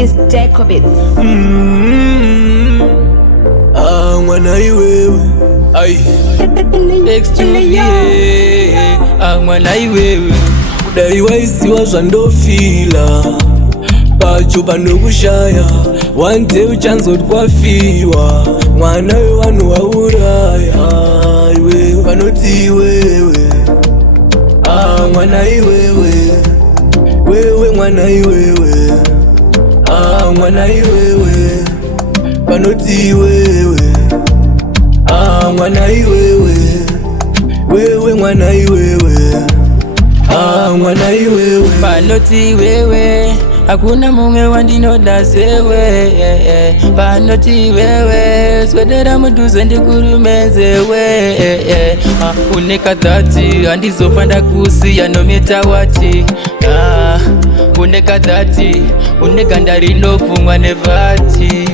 is Jacobits. Mwana iwewe ai mwana iwewe kudaiwa isiwa zvandofila pacho panokushaya wante uchanzotwafiwa mwana wevanhu wauraya iwewe panoti iwewe mwana iwewe wewe mwana iwewe mwana iwewe panoti iwewe mwana iwewe wewe mwana iwewe mwana iwewe panoti iwewe hakuna mumwe wandinoda sewe panoti wewe swedera mudhuze ndikurumenzewe unekadhati handizofa ndakusiya nomita wati unekadhati uneganda rinopfumwa nevhati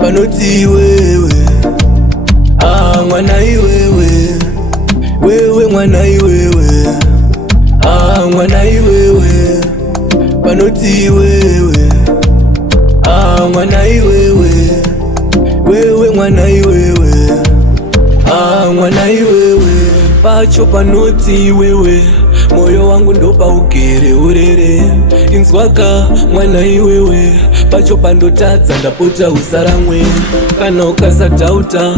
panoti iwewe mwana iwewe wewe mwana iwewe mwana iwewe panoti iwewe mwana iwewe wewe mwana iwewe mwana iwewe pacho panoti iwewe moyo wangu ndopa ugere urere inzwaka mwana iwewe pacho pandotadza ndapota usaramwe kana ukasatauta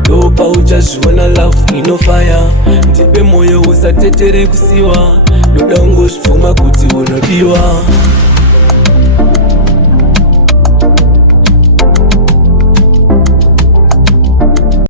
ndopa uchazviona lafu inofaya ndipe moyo usatetere kusiwa ndoda ungozvipfuma kuti unodiwa.